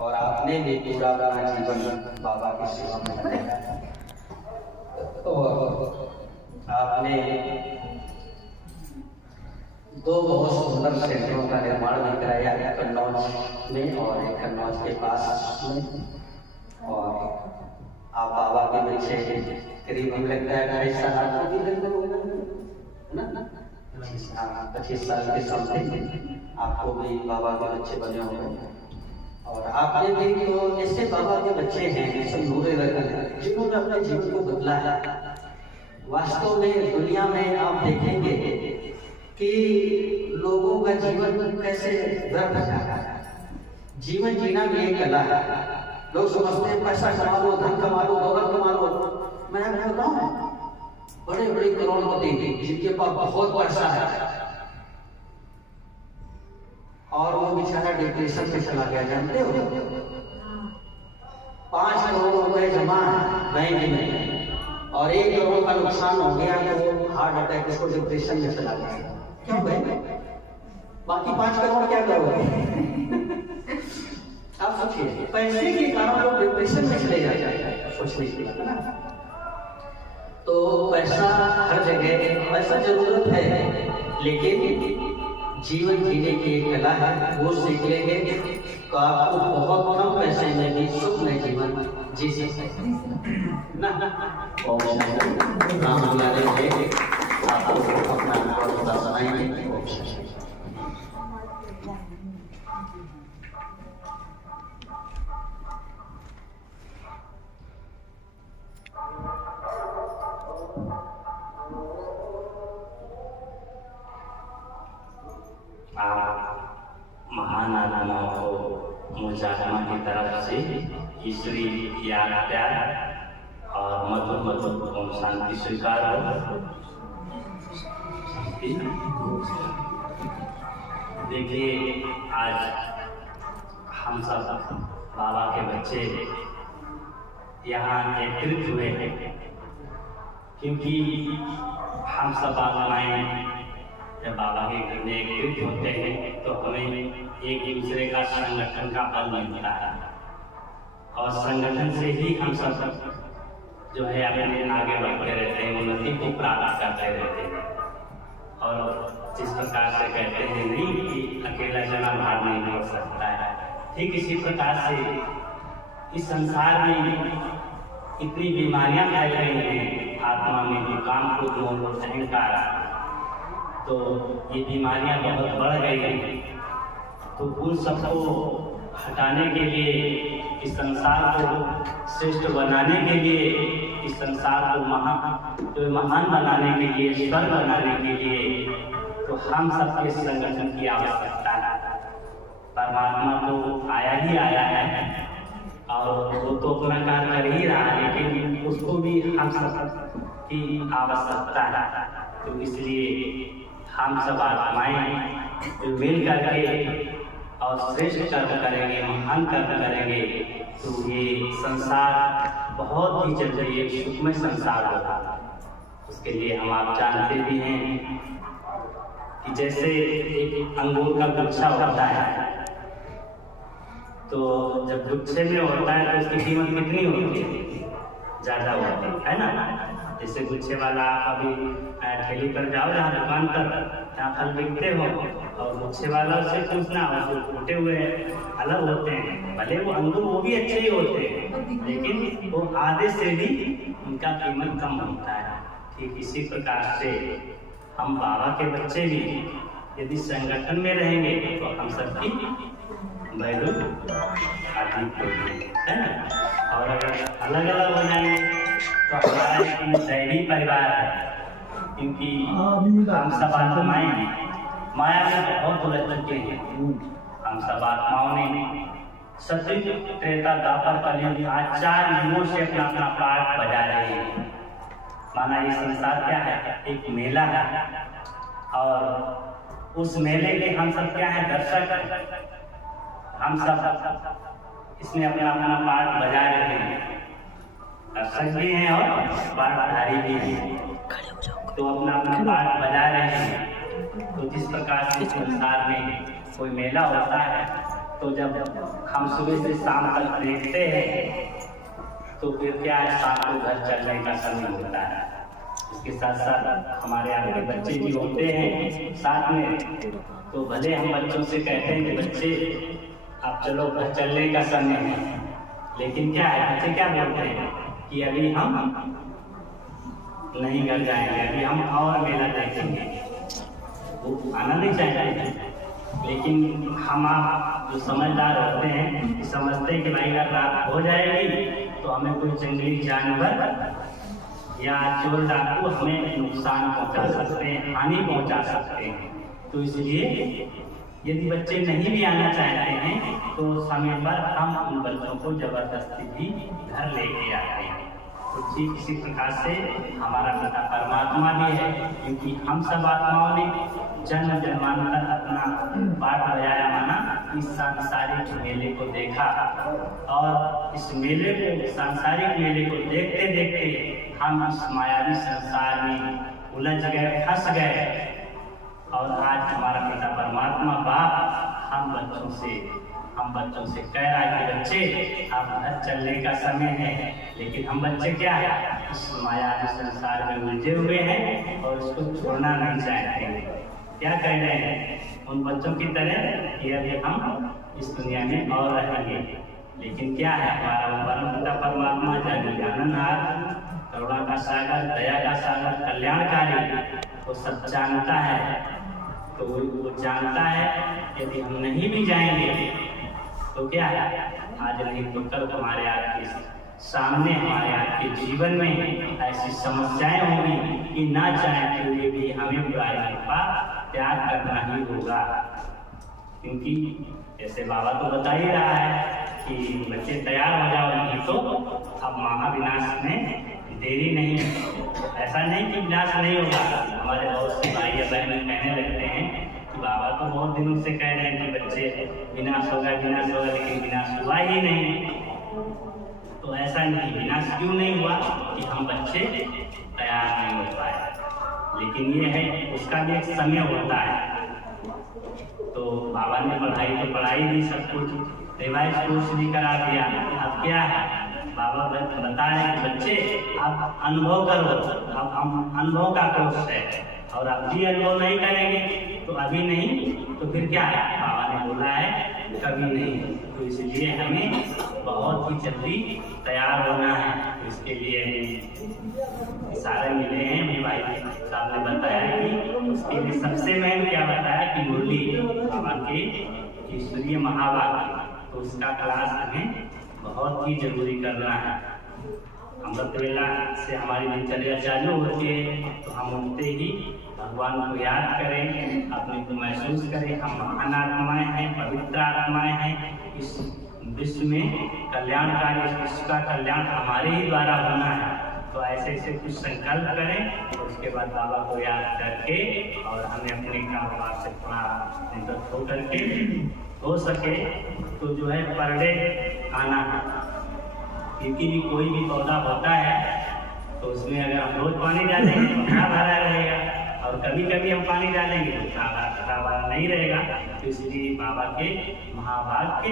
और आपने भी पूरा अपना जीवन बाबा की सेवा में लगाया और आपने 2 बहुत सुंदर सेंटरों का निर्माण भी कराया, एक कन्नौज में और एक कन्नौज के पास में। और आप बाबा के बच्चे करीब हमें लगता है 28 साल आपको भी लग रहे ना 25 साल के समथिंग आपको भी बाबा के बच्चे बने होंगे। और आपने भी तो ऐसे बाबा के बच्चे हैं सब नूरे रखल हैं जिन्होंने अपने जीवन को बदला है। वास्तव में दुनिया में आप देखेंगे कि लोगों का जीवन कैसे व्यर्थ जाता है। जीवन जीना भी एक कला है। लोग समझते हैं पैसा कमा लो, धन कमा लो, दौलत कमा लो। मैं बताऊं बड़े बड़े करोड़पति जिनके पास बहुत पैसा है और वो बेचारा डिप्रेशन में चला गया, जानते हो 5 करोड़ रुपए जमा है बैंक में और 1 करोड़ का नुकसान हो गया तो वो हार्ट अटैक इसको डिप्रेशन में चला गया। क्यों भाई? बाकी 5 करोड़ क्या करोगे? आप सोचिए पैसे के कारण लोग डिप्रेशन में चले जाते हैं। सोचने की बात ना। तो पैसा हर जगह, पैसा जरूरत है लेकिन जीवन जीने की एक कला है, वो सीख लेंगे तो आपको बहुत कम पैसे में भी सुखमय जीवन जी सकते हैं ना। नाम बुला लेंगे आपको अपना अनुभव सुनाएंगे। महान आत्माओं को मुझात्मा की तरफ से ईश्वरी याद प्यार और मधुर मधुर ओम शांति स्वीकार हो। देखिए आज हम सब बाबा के बच्चे यहाँ एकत्रित हुए हैं क्योंकि हम सब आत्माएं जब बाबा के घर में एकत्रित होते हैं तो हमें एक दूसरे का संगठन का बल मिलता है और संगठन से ही हम सब जो है अपने आगे बढ़ते रहते हैं, उन्नति को प्राप्त करते रहते हैं। और जिस प्रकार से कहते हैं नहीं कि अकेला जना भार नहीं हो सकता है, ठीक इसी प्रकार से इस संसार में इतनी बीमारियां फैल रही हैं, आत्मा में भी काम को जो अहंकार, तो ये बीमारियां बहुत बढ़ गई हैं। तो उन सबको हटाने के लिए, इस संसार को श्रेष्ठ बनाने के लिए, इस संसार को महान बनाने के लिए, स्वर्ग बनाने के लिए तो हम सबके संगठन की आवश्यकता है। परमात्मा तो आया ही आया है और वो तो अपना कार्य कर ही रहा है, लेकिन उसको भी हम सब की आवश्यकता है। तो इसलिए हम सब आत्माएं मिल करके और श्रेष्ठ कर्म करेंगे, महान कर्म करेंगे तो ये संसार बहुत ही जल्दी एक सुखमय संसार होगा। उसके लिए हम आप जानते भी हैं कि जैसे एक अंगूर का गुच्छा होता है तो जब गुच्छे में होता है तो उसकी कीमत कितनी होती है? ज़्यादा होती है ना। जैसे गुच्छे वाला आप अभी ठेली पर जाओ, जहाँ दुकान पर जहाँ फल बिकते हो और गुच्छे वाला से पूछना, और जो टूटे हुए अलग होते हैं, भले वो अंगूर वो भी अच्छे ही होते हैं लेकिन वो आधे से भी उनका कीमत कम होता है। ठीक इसी प्रकार से हम बाबा के बच्चे भी यदि संगठन में रहेंगे तो हम सबकी वैल्यू अधिक होगी, है ना। और अगर अलग अलग हो जाएंगे तो हमारा एक दैवी परिवार है, क्योंकि हम सब आत्माएं माया में बहुत उलझ चुके हैं। हम सब आत्माओं ने सतयुग त्रेता द्वापर कलयुग आज 4 युगों से अपना अपना पाठ बजा रहे हैं। माना ये संसार क्या है? एक मेला है और उस मेले के हम सब क्या है? दर्शक। हम सब इसमें अपना अपना पाठ बजा रहे हैं, दर्शक भी हैं और पाठधारी भी हैं, तो अपना अपना पाठ बजा रहे हैं। तो जिस प्रकार से संसार में कोई मेला होता है तो जब हम सुबह से शाम तक देखते हैं तो फिर क्या है, शाम को घर चलने का समय होता है। इसके साथ साथ हमारे यहाँ के बच्चे भी होते हैं साथ में, तो भले हम बच्चों से कहते हैं कि बच्चे आप चलो घर चलने का समय है, लेकिन क्या है, बच्चे क्या बोलते हैं कि अभी हम नहीं घर जाएंगे, अभी हम और मेला देखेंगे। वो आना नहीं चाहते, लेकिन हम आप जो समझदार होते हैं समझते हैं कि भाई अगर रात हो जाएगी तो हमें कोई जंगली जानवर या चोर डाकू हमें नुकसान पहुंचा सकते हैं, हानि पहुंचा सकते हैं। तो इसलिए यदि बच्चे नहीं भी आना चाहते हैं तो समय पर हम उन बच्चों को जबरदस्ती भी घर लेके आते हैं। तो ठीक इसी प्रकार से हमारा पिता परमात्मा भी है, क्योंकि हम सब आत्माओं ने जन्म जन्मांतर अपना पाठ बजाया माना इस सांसारिक मेले को देखा, और इस मेले को, सांसारिक मेले को देखते देखते हम इस मायावी संसार में उलझ गए, फंस गए। और आज हमारा पिता परमात्मा बाप हम बच्चों से कह रहा है कि बच्चे आप घर चलने का समय है, लेकिन हम बच्चे क्या है, इस मायावी संसार में उलझे हुए हैं और उसको छोड़ना नहीं चाहते हैं। क्या कह रहे हैं उन बच्चों की तरह कि अभी हम इस दुनिया में और रहेंगे, लेकिन क्या है, हमारा परम पिता परमात्मा जाननहार, करुणा का सागर, दया का सागर, कल्याणकारी, वो सब जानता है। तो वो जानता है यदि हम नहीं भी जाएंगे तो क्या है, आज नहीं तो कल हमारे आपके सामने, हमारे आपके जीवन में ऐसी समस्याएं होंगी कि ना चाहते हुए भी हमें बुराई का त्याग करना ही होगा। क्योंकि जैसे बाबा तो बता ही रहा है कि बच्चे तैयार हो जाओ, नहीं तो अब महाविनाश में देरी नहीं। ऐसा नहीं कि विनाश नहीं होगा। हमारे बहुत से भाई या बहन कहने लगते हैं कि बाबा तो बहुत दिनों से कह रहे हैं कि बच्चे विनाश होगा, लेकिन विनाश हुआ ही नहीं। तो ऐसा नहीं, विनाश क्यों नहीं हुआ कि हम बच्चे तैयार नहीं हो पाए, लेकिन ये है उसका भी एक समय होता है। तो बाबा ने पढ़ाई तो पढ़ाई दी, सब कुछ रिवाइज कोर्स भी करा दिया। अब क्या है, बाबा बता रहे हैं कि बच्चे आप अनुभव करो, अब हम अनुभव का कोर्स है, और अब भी अनुभव नहीं करेंगे तो अभी नहीं तो फिर क्या है, बाबा ने बोला है कभी नहीं। तो इसलिए हमें बहुत ही जल्दी तैयार होना है। तो इसके लिए इशारे मिले हैं, मेरे भाई साहब ने बताया कि उसके लिए सबसे मेन क्या बताया कि मुरली बाबा के ईश्वरीय महावाक्य, तो उसका क्लास हमें बहुत ही जरूरी करना है। अमृत वेला से हमारी दिनचर्या चालू होती है, तो हम उठते ही भगवान को याद करें, अपने को महसूस करें हम महान आत्माएं हैं, पवित्र आत्माएं हैं। इस विश्व में कल्याणकारी, इस विश्व का कल्याण हमारे ही द्वारा होना है। तो ऐसे ऐसे कुछ संकल्प करें, और उसके बाद बाबा को याद करके और हमें अपने कारोबार से थोड़ा निवृत्त हो करके हो सके तो जो है पर डे आना है। क्योंकि भी कोई भी पौधा होता है तो उसमें अगर हम रोज पानी डालेंगे तो हरा भरा रहेगा, और कभी कभी हम पानी डालेंगे तो हरा भरा नहीं रहेगा। तो इसलिए बाबा के महावाक्य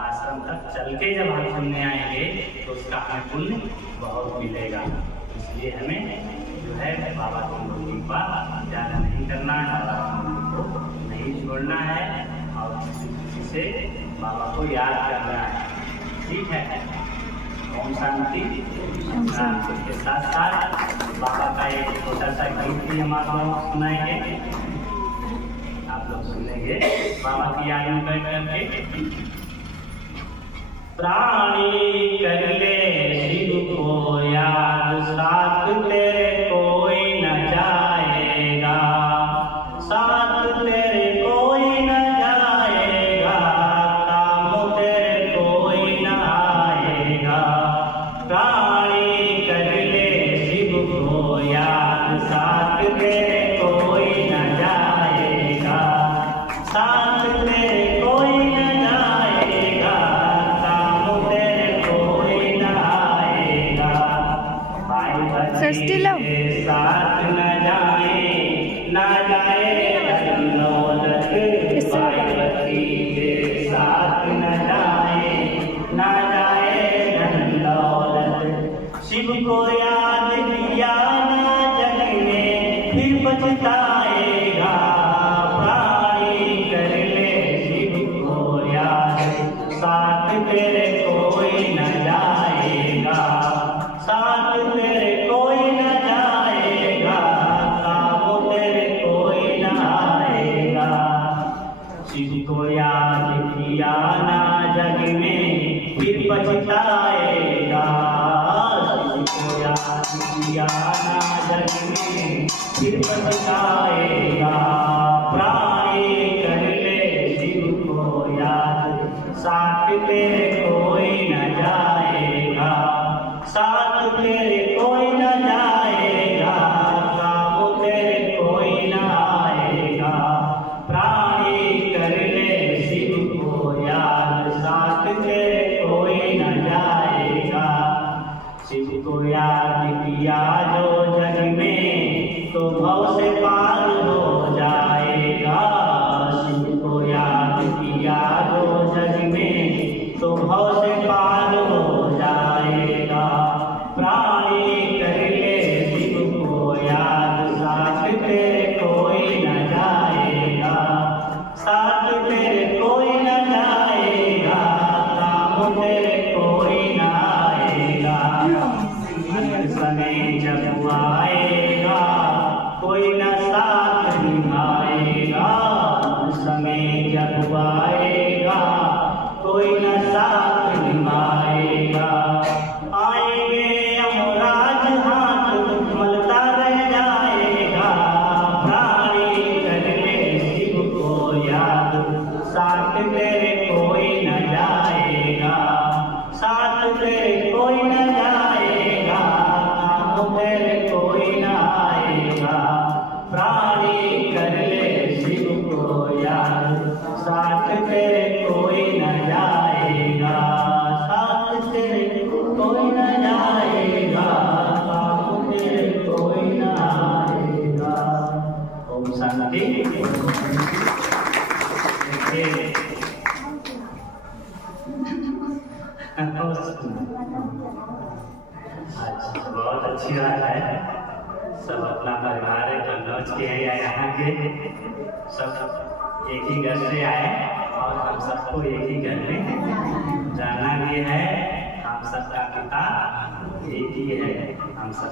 आश्रम तक चल के जब हम सुनने आएंगे तो उसका हमें पुण्य बहुत मिलेगा। इसलिए हमें जो है बाबा की मूर्ति पर ज़्यादा नहीं करना है, बाबा की मूर्ति को नहीं छोड़ना है, और किसी से बाबा को याद करना है। ठीक है, ओम शांति। के साथ साथ बाबा का एक छोटा सा गीत भी हम आप लोगों को सुनाएंगे, आप लोग सुनेंगे बाबा की याद में बैठ करके। प्राणी कर ले शिव को याद, साथ तेरे कोई न जाएगा, साथ तेरे कोई न जाएगा, काम तेरे कोई न आएगा। प्राणी कर ले शिव को याद, साथ तेरे कोई न जाएगा, साथ तेरे कोई न जाएगा, काम तेरे कोई न आएगा। भाई बच्ची साथ न जाए, न जाए दौलत, भाई बच्ची के साथ साथ तेरे कोई न जाएगा, साथ तेरे कोई न जाएगा, काबू तेरे कोई न आएगा। शिव को याद किया ना जग में फिर पछताएगा, शिव को याद किया ना जग में फिर पछताएगा। प्राणी कर ले शिव को याद, साथ तेरे कोई न जाएगा, साथ तेरे कोई न जाएगा, काबू तेरे कोई न आएगा। प्राणी कर ले शिव को याद, साथ तेरे कोई न जाएगा। शिव को याद किया जो जग में तो भव से पार हो जाएगा, शिव को याद किया जो जग में तो भव से पार हो जाएगा। प्राणी कर ले शिव को याद, साथ तेरे कोई न जाएगा, साथ तेरे कोई न जाएगा, काम तेरे कोई न आएगा। समय जब आएगा कोई न साथ निभाएगा, समय जब आएगा कोई न साथ निभाएगा। आएंगे यमराज हाथ मलता रह जाएगा, प्राणी कर ले शिव को याद, साथ तेरे कोई न जाएगा, साथ तेरे कोई न जाएगा, काम तेरे कोई न आएगा। प्राणी कर ले शिव को याद, साथ तेरे कोई न जाएगा, साथ तेरे कोई न जाएगा, काम तेरे कोई न आएगा। ओम शांति। अच्छा, बहुत अच्छी बात है। सब अपना परिवार है, कन्नौज के हैं या यहाँ के, सब एक ही घर से आए और हम सबको एक ही घर में जाना भी है। हम सबका पिता एक ही है, हम सब